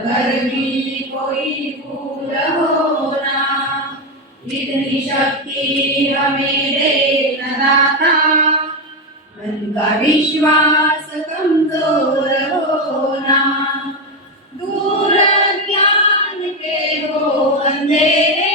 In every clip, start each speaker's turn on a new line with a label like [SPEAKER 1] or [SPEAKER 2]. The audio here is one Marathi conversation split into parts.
[SPEAKER 1] कर कोई भूल हो ना इतनी शक्ति हमें दे न दाता। मन का विश्वास कमजोर होना। दूर ज्ञान के हो अंधेरे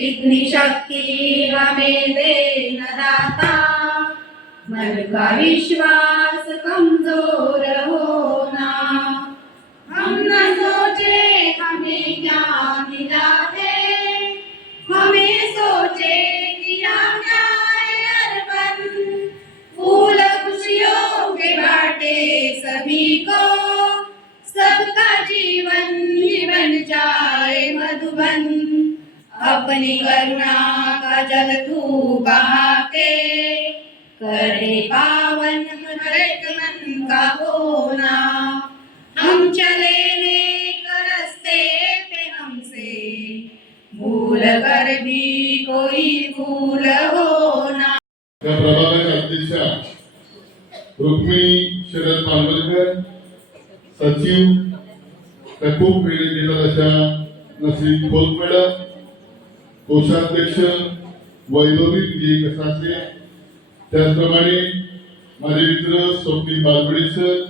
[SPEAKER 1] इतनी शक्ति हमें दे न दाता। मन का विश्वास कमजोर होना। हम न सोचे हमें क्या मिला है? हमें सोचे दिया क्या है अर्पण फूल खुशियों के बाटे सभी को। सबका जीवन ही बन जाए मधुबन। अपनी करुणा का जल तू बहाके करे पावन हर एक मन का होना। हम चले नेक रास्ते पे हमसे। भूल कर भी कोई भूल होना।
[SPEAKER 2] प्रभागाच्या अध्यक्षा रुक्मिणी शरद पालवलकर सचिव त्या खूप वेळ देतात अशा नसरी खोत मॅडम कोषाध्यक्ष वैभवी विजय कसासे त्याचप्रमाणे माझे मित्र Swapnil Balbade sir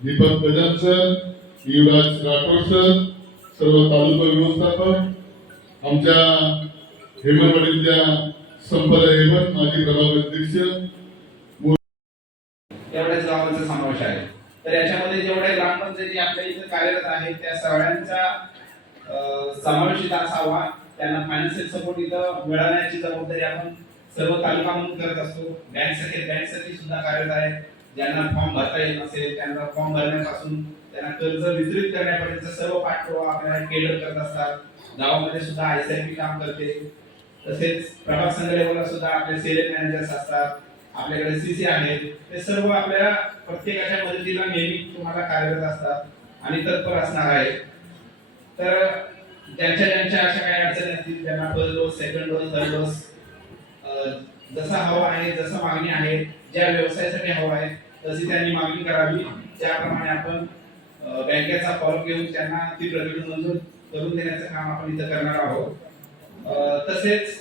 [SPEAKER 2] Deepak Gajan sir Yuvraj Rathod sir सर्व तालुका व्यवस्थापक आमच्या हेमलवाडीतल्या संपदा हेमत माजी प्रभाग अध्यक्ष
[SPEAKER 3] एवढ्याच गावांचा समावेश आहे. तर याच्यामध्ये जेवढ्या ग्रामपंचायती आपल्या इथं कार्यरत आहेत त्या सगळ्यांचा अं, समावेश इथं असावा. त्यांना फायनान्शियल सपोर्ट इथं मिळवण्याची जबाबदारी आपण सर्व तालुका म्हणून करत असतो. बँकसाठी बँकसाठी सुद्धा कार्यरत आहे. ज्यांना फॉर्म भरता येत नसेल त्यांना फॉर्म भरण्यापासून त्यांना कर्ज वितरित करण्यापर्यंत सर्व पाठपुरावा आपल्याला केडर करत असतात. गावामध्ये सुद्धा आय सी पी काम करते. तसेच प्रभाग संघ लेवलला सुद्धा आपले सेलेक्ट मॅनेजर्स असतात. आपल्याकडे सीसी आहेत. ते सर्व आपल्या प्रत्येकाच्या मदतीला नेहमी तुम्हाला कार्यरत असतात आणि तत्पर असणार आहे तर त्यांच्या त्यांच्या अशा काही अडचणी असतील त्यांना first dose second dose third dose जसा हवा आहे जसं मागणी आहे ज्या व्यवसायासाठी हवा आहे तशी त्यांनी मागणी करावी. त्याप्रमाणे आपण बँकेचा फॉर्म घेऊन त्यांना ती प्रतिनिधी मंजूर करून देण्याचं काम आपण इथं करणार आहोत. तसेच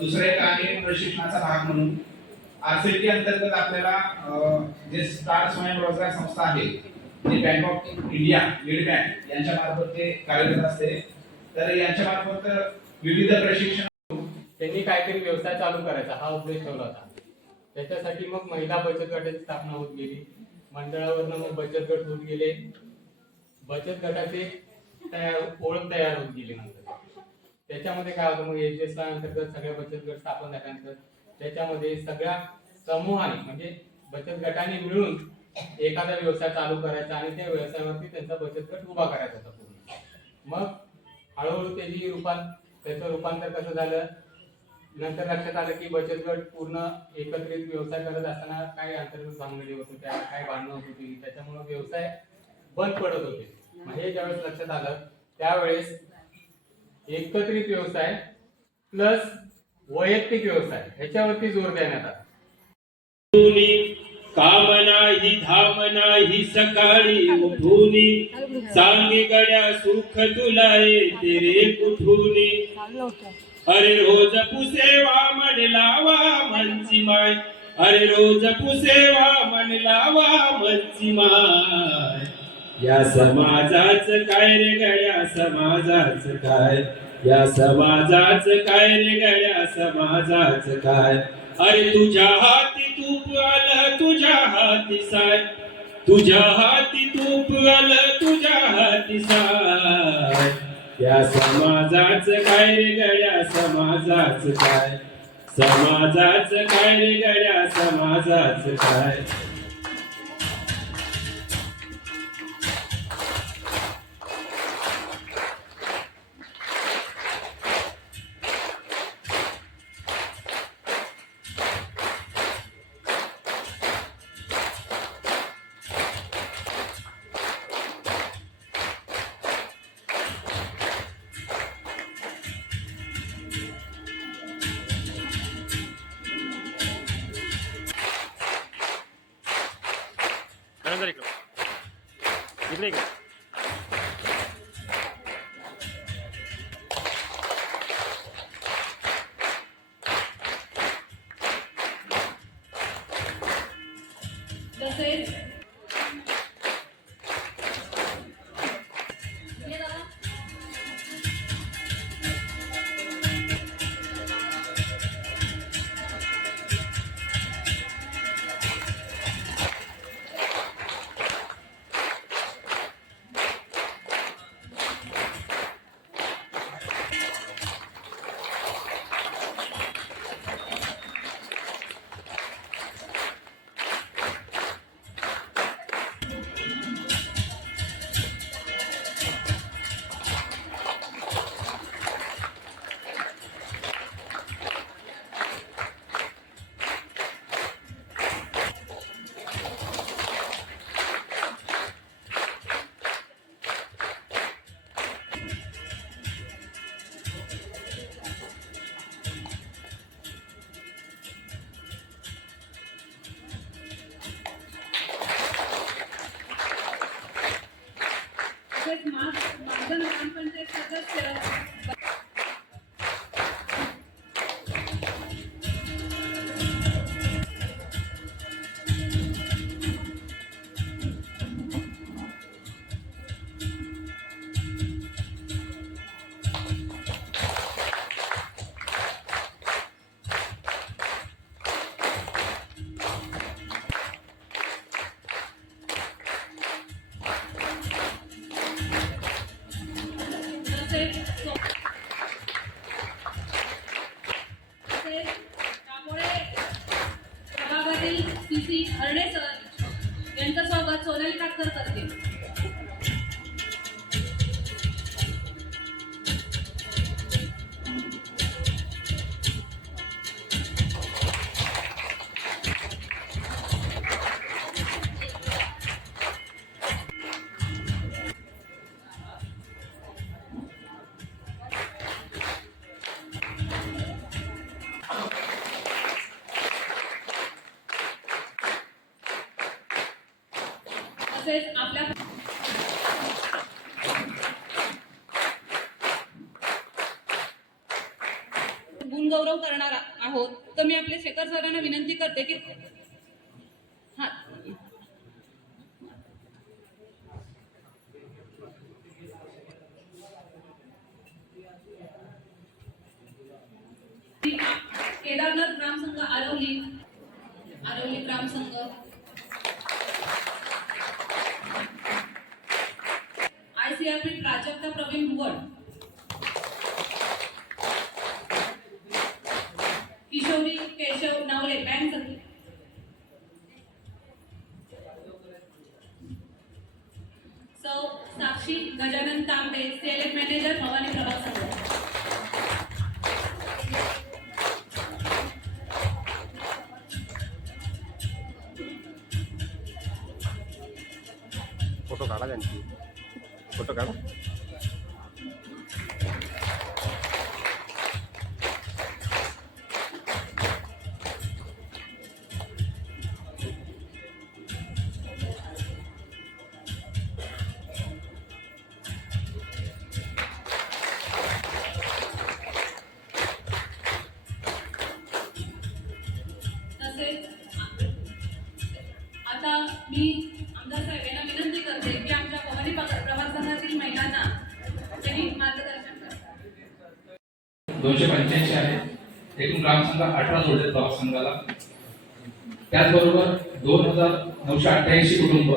[SPEAKER 3] दुसरं एक आहे प्रशिक्षणाचा भाग म्हणून. आरसीटी अंतर्गत आपल्याला जे स्टार स्वयंरोजगार संस्था आहे जी bank of India lead bank यांच्या मार्फत ते कार्यरत असते. तर यांच्या मार्फत विविध प्रशिक्षण
[SPEAKER 4] त्यांनी काहीतरी व्यवसाय चालू करायचा हा उद्देश ठेवला होता. त्याच्यासाठी मग महिला बचत गटाची स्थापना होत गेली. मंडळावरनं मग बचत गट होत गेले. बचत गटाचे तयार ओळख तयार होत गेली नंतर. त्याच्यामध्ये काय होतं मग एच एस अंतर्गत सगळ्या बचत गट स्थापन झाल्यानंतर त्याच्यामध्ये सगळ्या समूहाने म्हणजे बचत गटाने मिळून एखादा व्यवसाय चालू करायचा आणि त्या व्यवसायावरती त्यांचा बचत गट उभा करायचा होता पूर्ण. मग हळूहळू त्याची रूपांत त्याचं रूपांतर कसं झालं? नंतर लक्षात आलं की बचत गट पूर्ण एकत्रित व्यवसाय करत असताना काय अंतर्गत भानगडी होत होत्या काय भांडणं होत होती त्याच्यामुळे व्यवसाय बंद पडत होते. म्हणजे हे ज्यावेळेस लक्षात आलं त्यावेळेस एकत्रित व्यवसाय प्लस वैयक्तिक व्यवसाय ह्याच्यावरती जोर देण्यात आला.
[SPEAKER 5] उठूनी काम नाही धाम नाही सकाळी उठूनी. सांगे गड्या सुख तुला येते रे कुठूनी? अरे रोज पुसेवा मन लावा मनची माय. अरे रोज पुसेवा मन लावा मनची माय. या समाजाच काय रे गड्या समाजाच काय? या समाजाच काय रे गड्या समाजाच काय? अरे तुझ्या हाती तूप आलं तुझ्या हाती साय. तुझ्या हाती तूप आलं तुझ्या हाती साय. त्या समाजाच काय रे गड्या समाजाच काय? समाजाच काय रे गड्या समाजाच काय?
[SPEAKER 6] तसेच आहोत. तर मी आपले शेखर सरांना विनंती करते की हा. केदारनाथ ग्रामसंघ आरवली. आरवली ग्रामसंघ आयसीआरपी प्राजक्ता प्रवीण भुवड किशोरी केशव नावले बँक सखी सौ साक्षी गजानन तांबे सेलेक्ट मॅनेजर भवानी प्रभाग संघ तसेच आता मी आमदार साहेबांना विनंती करते की आमच्या भवानी प्रभाग महिलांना त्यांनी मार्गदर्शन करावे
[SPEAKER 7] दोनशे पंच्याऐंशी आहे एकूण ग्रामसंघ अठरा जोडले प्रवास संघाला त्याचबरोबर दोन हजार नऊशे अठ्ठ्याऐंशी कुटुंब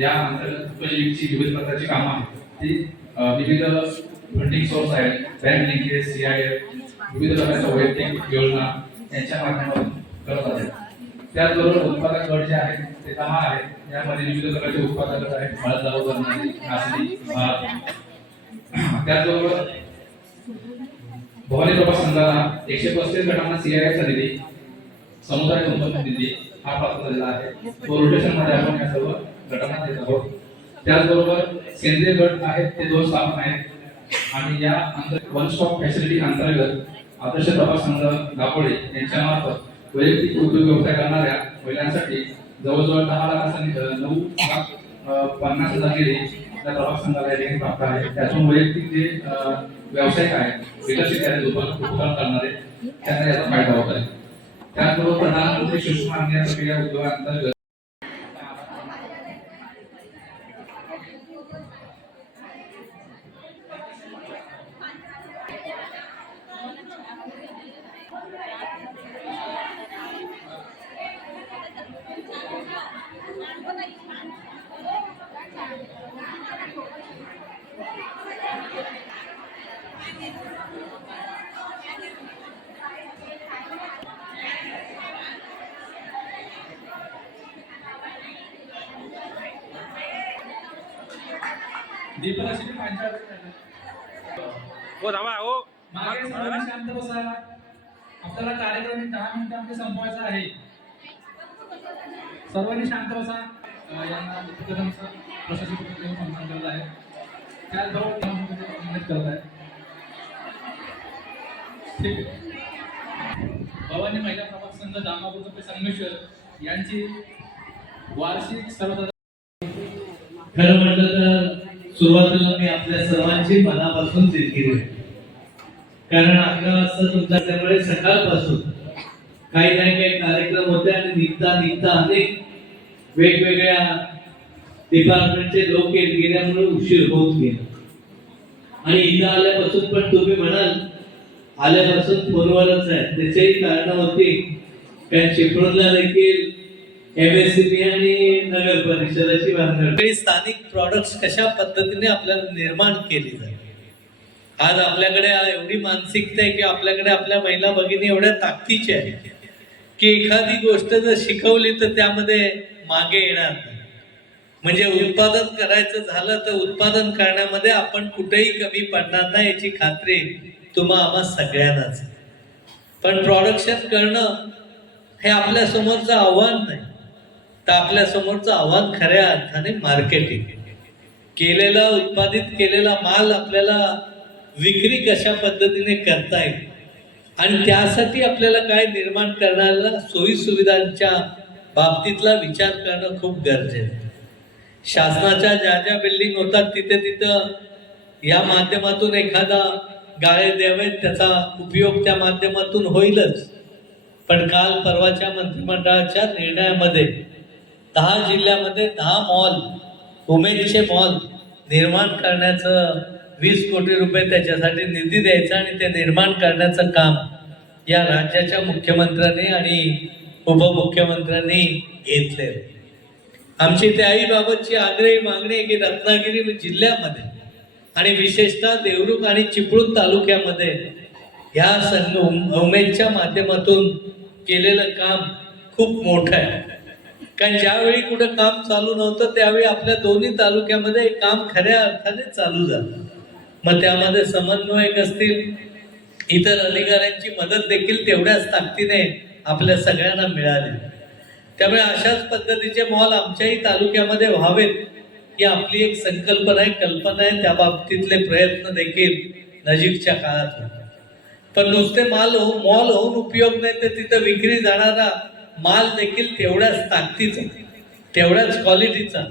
[SPEAKER 7] या अंतर्गत उपजीविकेची विविध प्रकारची कामं आहेत. ती विविध फंडिंग सोर्स आहेत. Bank linkage C I F विविध प्रकारच्या वैयक्तिक योजना यांच्या माध्यमातून करत त्याचबरोबर उत्पादक गट जे आहेत ते दहा आहेत. यामध्ये विविध प्रकारचे उत्पादक गट आहेत हळद लावू नाचणी त्याचबरोबर भवानी प्रभा संघाला एकशे पस्तीस गटांना सीआयएफचा निधी समुदाय गुंतवणूक निधी हा प्राप्त झालेला आहे. तो रोटेशनमध्ये आपण या सर्व गटांना देत आहोत. त्याचबरोबर केंद्रीय गट आहेत ते दोन स्थापन आहेत. आणि या अंतर वन स्टॉप फॅसिलिटी अंतर्गत आदर्श प्रभा संघ दापोळे यांच्या मार्फत वैयक्तिक उद्योग व्यवसाय करणाऱ्या महिलांसाठी जवळजवळ दहा लाख नऊ लाख पन्नास हजार निधी त्या प्रवास संघाला प्राप्त आहे. त्यातून वैयक्तिक जे व्यावसायिक आहेत विकसित आहेत उपक्रम उपक्रम करणारे त्यांना याचा फायदा होत आहे. त्याचबरोबर प्रधानमंत्री सूक्ष्म आणि प्रक्रिया उद्योगांतर्गत दीपलक्ष्मी
[SPEAKER 8] हो हो.
[SPEAKER 7] मागे शांत बसा. आपल्याला कार्यक्रम दहा मिनिटांमध्ये संपवायचा आहे. सर्वांनी शांत बसा. अं, यांना सन्मान करत आहे. त्याचबरोबर त्यांना मदत करत आहे. ठीक आहे. भवानी महिला प्रभाग संघ दामापूर संगमेश्वर यांची वार्षिक सर्वसाधारण
[SPEAKER 9] खरं म्हटलं तर सुरुवातीला मी आपल्या सर्वांची मनापासून दिलगिरी कारण अकरा वाजता तुमच्यामुळे सकाळपासून काही नाही काही कार्यक्रम होते आणि निघता निघता अनेक वेगवेगळ्या डिपार्टमेंटचे लोक येत गेल्यामुळे उशीर होत गेला. आणि इथं आल्यापासून पण तुम्ही म्हणाल आल्यापासून फोनवरच आहे. त्याचेही कारण होती कारण चिपळूणला देखील एमएससीबी आणि नगर परिषदाची स्थानिक प्रॉडक्ट्स कशा पद्धतीने आपल्याला निर्माण केली जाते? आज आपल्याकडे एवढी मानसिकता आहे की आपल्याकडे आपल्या महिला भगिनी एवढ्या ताकदीच्या आहेत की एखादी गोष्ट जर शिकवली तर त्यामध्ये मागे येणार नाही. म्हणजे उत्पादन करायचं झालं तर उत्पादन करण्यामध्ये आपण कुठेही कमी पडणार नाही याची खात्री तुम्हा आम्हा सगळ्यांनाच पण प्रॉडक्शन करणं हे आपल्या समोरचं आव्हान नाही. तर आपल्या समोरचं आव्हान खऱ्या अर्थाने मार्केटिंग केलेला उत्पादित केलेला माल आपल्याला विक्री कशा पद्धतीने करता येईल? आणि त्यासाठी आपल्याला काय निर्माण करण्याला सोयी सुविधांच्या बाबतीतला विचार करणं खूप गरजेचं आहे. शासनाच्या ज्या ज्या बिल्डिंग होतात तिथे तिथं या माध्यमातून एखादा गाळे द्यावेत त्याचा उपयोग त्या माध्यमातून होईलच. पण काल परवाच्या मंत्रिमंडळाच्या निर्णयामध्ये दहा जिल्ह्यामध्ये दहा मॉल उमेदचे मॉल निर्माण करण्याचं वीस कोटी रुपये त्याच्यासाठी निधी द्यायचा आणि ते निर्माण करण्याचं काम या राज्याच्या मुख्यमंत्र्यांनी आणि उपमुख्यमंत्र्यांनी घेतले आमची त्याहीबाबतची आग्रही मागणी आहे की रत्नागिरी जिल्ह्यामध्ये आणि विशेषतः देवरुख आणि चिपळूण तालुक्यामध्ये ह्या संघ उमेदच्या माध्यमातून केलेलं काम खूप मोठं आहे. कारण ज्यावेळी कुठं काम चालू नव्हतं त्यावेळी आपल्या दोन्ही तालुक्यामध्ये काम खऱ्या अर्थाने चालू झालं. मग त्यामध्ये समन्वयक असतील इतर अधिकाऱ्यांची मदत देखील तेवढ्याच ताकदीने आपल्या सगळ्यांना मिळाली. त्यामुळे अशाच पद्धतीचे मॉल आमच्याही तालुक्यामध्ये व्हावेत ही आपली एक संकल्पना आहे कल्पना आहे. त्या बाबतीतले प्रयत्न देखील नजीकच्या काळात पण नुसते माल हो मॉल होऊन उपयोग नाही तर तिथं विक्री जाणारा माल देखील तेवढ्याच ताकदीचा तेवढ्याच क्वालिटीचा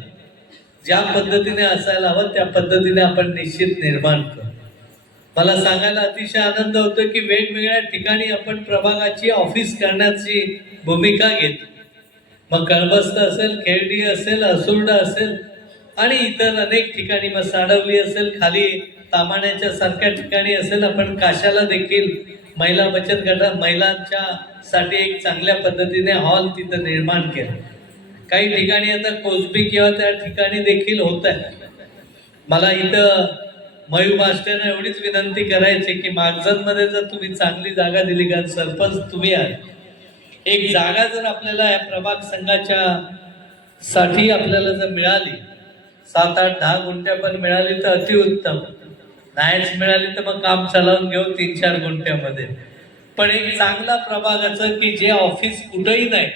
[SPEAKER 9] ज्या पद्धतीने असायला हवं त्या पद्धतीने आपण निश्चित निर्माण करू. मला सांगायला अतिशय आनंद होतो की वेगवेगळ्या ठिकाणी आपण प्रभागाची ऑफिस करण्याची भूमिका घेतली मग कळबस्त असेल खेळडी असेल असुर्डा असेल आणि इतर अनेक ठिकाणी मग साडवली असेल खाली तामाण्याच्या सारख्या ठिकाणी असेल आपण काशाला देखील महिला बचत गटा महिलांच्या साठी एक चांगल्या पद्धतीने हॉल तिथं निर्माण केला. काही ठिकाणी आता कोसबी किंवा त्या ठिकाणी देखील होत आहे. मला इथं मयू मास्टरना एवढीच विनंती करायची की मागजनमध्ये जर तुम्ही चांगली जागा दिली कारण सरपंच तुम्ही आहात एक जागा जर आपल्याला या प्रभाग संघाच्या साठी आपल्याला जर मिळाली सात आठ दहा गुंठ्या पण मिळाली तर अतिउत्तम. नाहीच मिळाली तर मग काम चालवून घेऊ तीन चार गुंठ्यामध्ये. पण एक चांगला प्रभागाचं की जे ऑफिस कुठंही नाही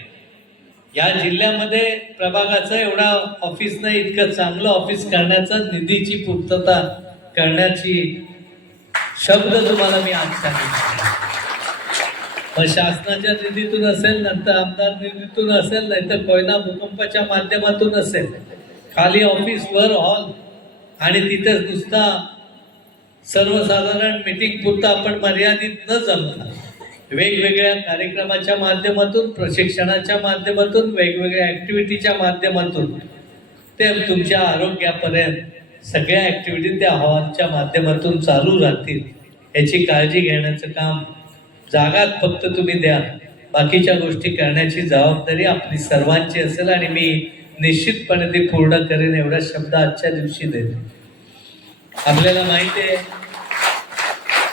[SPEAKER 9] या जिल्ह्यामध्ये प्रभागाचं एवढा ऑफिस नाही इतकं चांगलं ऑफिस करण्याचं निधीची पूर्तता करण्याची शब्द तुम्हाला मी आज सांगितले. पण शासनाच्या निधीतून असेल नंतर आमदार निधीतून असेल नाही तर कोयना भूकंपाच्या माध्यमातून असेल. खाली ऑफिस वर हॉल आणि तिथेच नुसता सर्वसाधारण मीटिंग पुरता आपण मर्यादित न जमता वेगवेगळ्या कार्यक्रमाच्या माध्यमातून प्रशिक्षणाच्या माध्यमातून वेगवेगळ्या ऍक्टिव्हिटीच्या माध्यमातून ते तुमच्या आरोग्यापर्यंत सगळ्या ऍक्टिव्हिटी त्या हॉलच्या माध्यमातून चालू राहतील. याची काळजी घेण्याचं काम जागात फक्त तुम्ही द्या. बाकीच्या गोष्टी करण्याची जबाबदारी आपली सर्वांची असेल आणि मी निश्चितपणे ती पूर्ण करेन एवढा शब्द आजच्या दिवशी देतो. आपल्याला माहिती आहे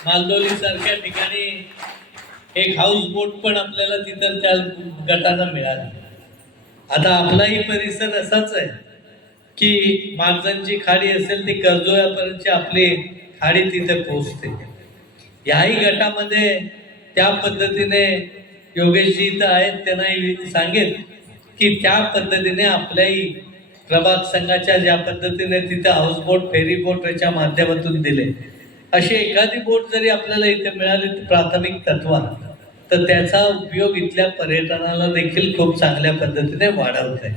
[SPEAKER 9] मालदोली सारख्या ठिकाणी एक हाऊस बोट पण आपल्याला तिथं त्या गटाला मिळाली. आता आपलाही परिसर असाच आहे की मागजांची खाडी असेल ती कर्जोयापर्यंतची आपली खाडी तिथे पोहोचते. याही गटामध्ये त्या पद्धतीने योगेशजी इथं आहेत त्यांनाही सांगेल की त्या पद्धतीने आपल्याही प्रभाग संघाच्या ज्या पद्धतीने तिथे हाऊसबोट फेरी बोट याच्या माध्यमातून दिले. अशी एखादी बोट जरी आपल्याला इथे मिळाली प्राथमिक तत्वात तर त्याचा उपयोग इथल्या पर्यटनाला देखील खूप चांगल्या पद्धतीने वाढवत आहे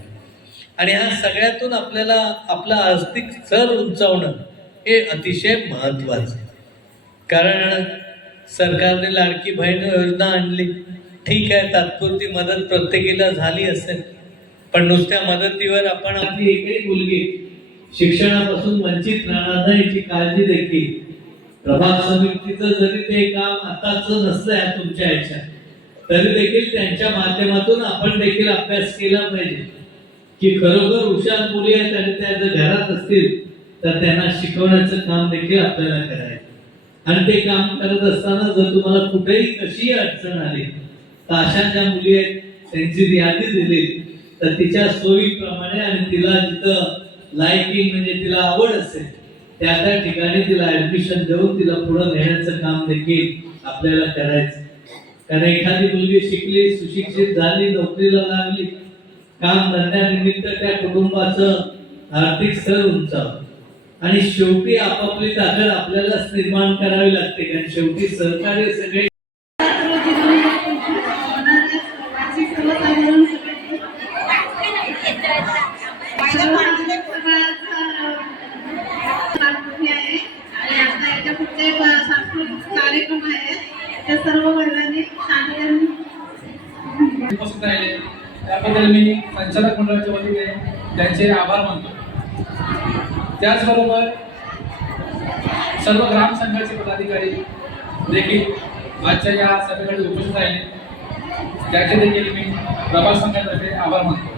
[SPEAKER 9] आणि ह्या सगळ्यातून आपल्याला आपलं आर्थिक स्तर उंचावणं हे अतिशय महत्वाचं आहे. कारण सरकारने लाडकी बहीण योजना आणली. ठीक आहे तात्पुरती मदत प्रत्येकीला झाली असेल पण नुसत्या मदतीवर आपण आपली एकही मुलगी शिक्षणापासून वंचित राहणार नाही याची काळजी देखील. प्रभाग समितीचं जरी ते काम आताच नसलंय तुमच्या ह्याच्यात तरी देखील त्यांच्या माध्यमातून आपण देखील अभ्यास केला पाहिजे. की खरोखर हुशार मुली आहेत आणि त्या जर घरात असतील तर त्यांना शिकवण्याचं काम देखील आपल्याला करायचं. आणि ते काम करत असताना जर तुम्हाला कुठेही कशीही अडचण आली तर अशा ज्या मुली आहेत त्यांची यादी दिली तर तिच्या सोयीप्रमाणे आणि तिला जिथं लायकी म्हणजे तिला आवड असेल त्या त्या ठिकाणी तिला ऍडमिशन देऊन तिला पुढे नेण्याचं काम देखील आपल्याला करायचं. कारण एखादी मुलगी शिकली सुशिक्षित झाली नोकरीला लागली काम धंद्यानिमित्त त्या कुटुंबाचं आर्थिक स्तर उंचावं. आणि शेवटी आपापली ताकद आपल्यालाच निर्माण करावी लागते कारण शेवटी सहकार्य सगळे
[SPEAKER 10] त्या सर्व वर्गाने
[SPEAKER 11] उपस्थित राहिले. त्याबद्दल मी संचालक मंडळाच्या वतीने त्यांचे आभार मानतो. त्याचबरोबर सर्व ग्रामसंघाचे पदाधिकारी देखील आजच्या या सभेकडे उपस्थित राहिले. त्याचे देखील मी प्रभाग संघातर्फे आभार मानतो.